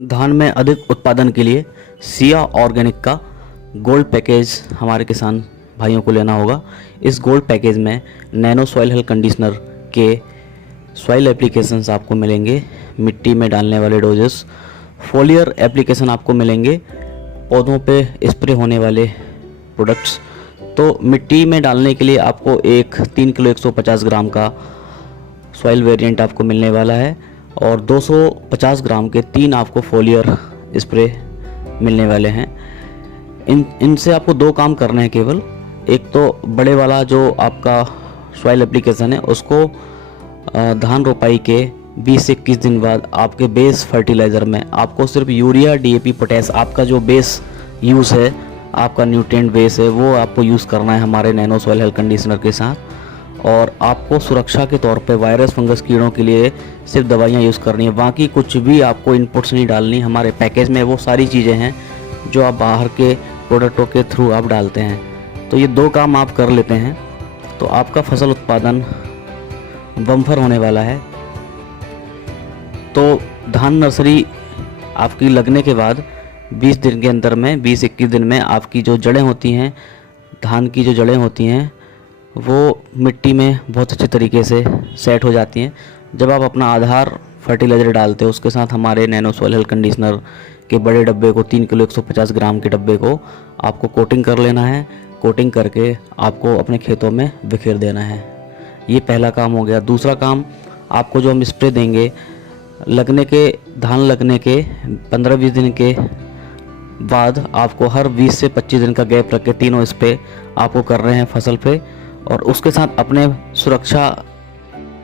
धान में अधिक उत्पादन के लिए सिया ऑर्गेनिक का गोल्ड पैकेज हमारे किसान भाइयों को लेना होगा। इस गोल्ड पैकेज में नैनो सॉइल हेल्थ कंडीशनर के सॉइल एप्लीकेशंस आपको मिलेंगे, मिट्टी में डालने वाले डोजेस, फोलियर एप्लीकेशन आपको मिलेंगे, पौधों पे स्प्रे होने वाले प्रोडक्ट्स। तो मिट्टी में डालने के लिए आपको एक 3 किलो 150 ग्राम का सॉइल वेरिएंट आपको मिलने वाला है और 250 ग्राम के 3 आपको फोलियर स्प्रे मिलने वाले हैं। इनसे आपको 2 काम करने हैं केवल। एक तो बड़े वाला जो आपका सॉइल एप्लीकेशन है उसको धान रोपाई के 20 से 21 दिन बाद आपके बेस फर्टिलाइज़र में आपको सिर्फ यूरिया, डीएपी, पोटैश, आपका जो बेस यूज़ है, आपका न्यूट्रिएंट बेस है, वो आपको यूज़ करना है हमारे नैनो सॉइल हेल्थ कंडीशनर के साथ। और आपको सुरक्षा के तौर पे वायरस, फंगस, कीड़ों के लिए सिर्फ दवाइयाँ यूज़ करनी है। बाकी कुछ भी आपको इनपुट्स नहीं डालनी। हमारे पैकेज में वो सारी चीज़ें हैं जो आप बाहर के प्रोडक्टों के थ्रू आप डालते हैं। तो ये 2 काम आप कर लेते हैं तो आपका फसल उत्पादन बम्फर होने वाला है। तो धान नर्सरी आपकी लगने के बाद 20 दिन के अंदर में, 20-21 दिन में आपकी जो जड़ें होती हैं, धान की जो जड़ें होती हैं वो मिट्टी में बहुत अच्छे तरीके से सेट हो जाती हैं। जब आप अपना आधार फर्टिलाइज़र डालते हो उसके साथ हमारे नैनो सॉइल हेल्थ कंडीशनर के बड़े डब्बे को, 3 किलो 150 ग्राम के डब्बे को आपको कोटिंग कर लेना है। कोटिंग करके आपको अपने खेतों में बिखेर देना है। ये पहला काम हो गया। दूसरा काम, आपको जो हम स्प्रे देंगे, धान लगने के 15-20 दिन के बाद आपको हर 20 से 25 दिन का गैप रख के 3 स्प्रे आपको कर रहे हैं फसल पे। और उसके साथ अपने सुरक्षा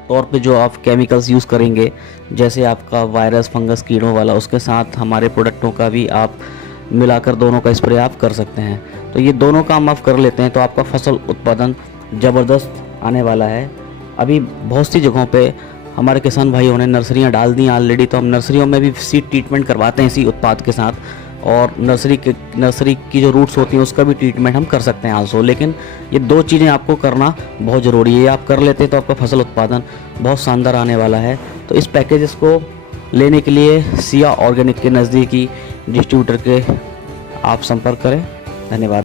तौर पे जो आप केमिकल्स यूज़ करेंगे, जैसे आपका वायरस, फंगस, कीड़ों वाला, उसके साथ हमारे प्रोडक्टों का भी आप मिलाकर दोनों का स्प्रे आप कर सकते हैं। तो ये दोनों काम आप कर लेते हैं तो आपका फसल उत्पादन ज़बरदस्त आने वाला है। अभी बहुत सी जगहों पे हमारे किसान भाइयों ने नर्सरियाँ डाल दी ऑलरेडी, तो हम नर्सरियों में भी सीड ट्रीटमेंट करवाते हैं इसी उत्पाद के साथ। और नर्सरी की जो रूट्स होती हैं उसका भी ट्रीटमेंट हम कर सकते हैं आल्सो। लेकिन ये 2 चीज़ें आपको करना बहुत ज़रूरी है। ये आप कर लेते हैं तो आपका फसल उत्पादन बहुत शानदार आने वाला है। तो इस पैकेजेस को लेने के लिए सिया ऑर्गेनिक के नज़दीकी डिस्ट्रीब्यूटर के आप संपर्क करें। धन्यवाद।